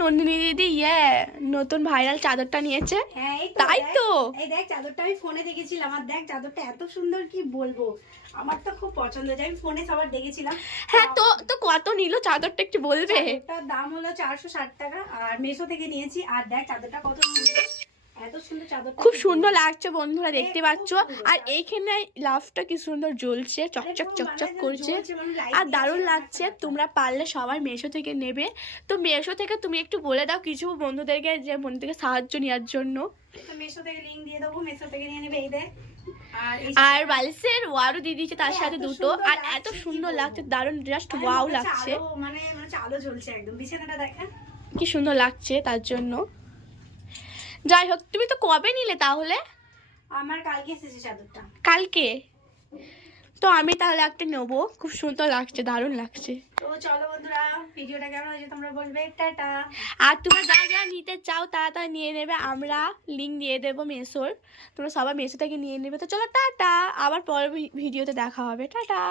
নন্দিনী দিদি নতুন ভাইরাল চাদরটা নিয়েছে। হ্যাঁ তাই তো এই দেখ চাদরটা আমি ফোনে দেখেছিলাম, আর দেখ চাদরটা এত সুন্দর কি বলবো, আমার তো খুব পছন্দ হয়েছে। আমি ফোনে সবার দেখেছিলাম। হ্যাঁ, তো তো কত নিল চাদরটা একটু বলবে? চাদরটার দাম হলো 460 টাকা, আর মেশো থেকে নিয়েছি। আর দেখ চাদরটা কত সুন্দর, এত সুন্দর চাদরটা, খুব সুন্দর লাগছে বন্ধুরা, দেখতে পাচ্ছ। আর এইখানে লাভটা কি সুন্দর জ্বলছে, চকচক চকচক করছে আর দারুণ লাগছে। তোমরা পারলে সবাই মেশো থেকে নেবে। তো মেশো থেকে তুমি একটু বলে দাও কিছু বন্ধুদেরকে, যে বন্ধু থেকে সাহায্য নেওয়ার জন্য। তো মেশো থেকে লিংক দিয়ে দেবো, মেশো থেকে নিয়ে নেবে। এই দেখ, আর বালিশের ওয়ারও দিয়ে দিয়েছে তার সাথে দুটো। আর এত সুন্দর লাগছে, দারুণ, জাস্ট ওয়াও লাগছে। মানে আলো জ্বলছে একদম। বিছানাটা দেখা কি সুন্দর লাগছে, তার জন্য। যাই হোক, তুমি তো কবে নিলে তাহলে? আমার কালকে এসেছে চাদরটা। কালকে? তো আমি তাহলে একটা নেবো, খুব সুন্দর লাগছে, দারুণ লাগছে। তো চলো বন্ধুরা, ভিডিওটা কেমন হয়েছে তোমরা বলবে। টাটা। আর তোমরা যা যা নিতে চাও তাড়াতাড়ি নিয়ে নেবে, আমরা লিঙ্ক দিয়ে দেবো মেসোর, তোমরা সবাই মেসো থেকে নিয়ে নেবে। তো চলো টাটা, আবার পরের ভিডিওতে দেখা হবে, টাটা।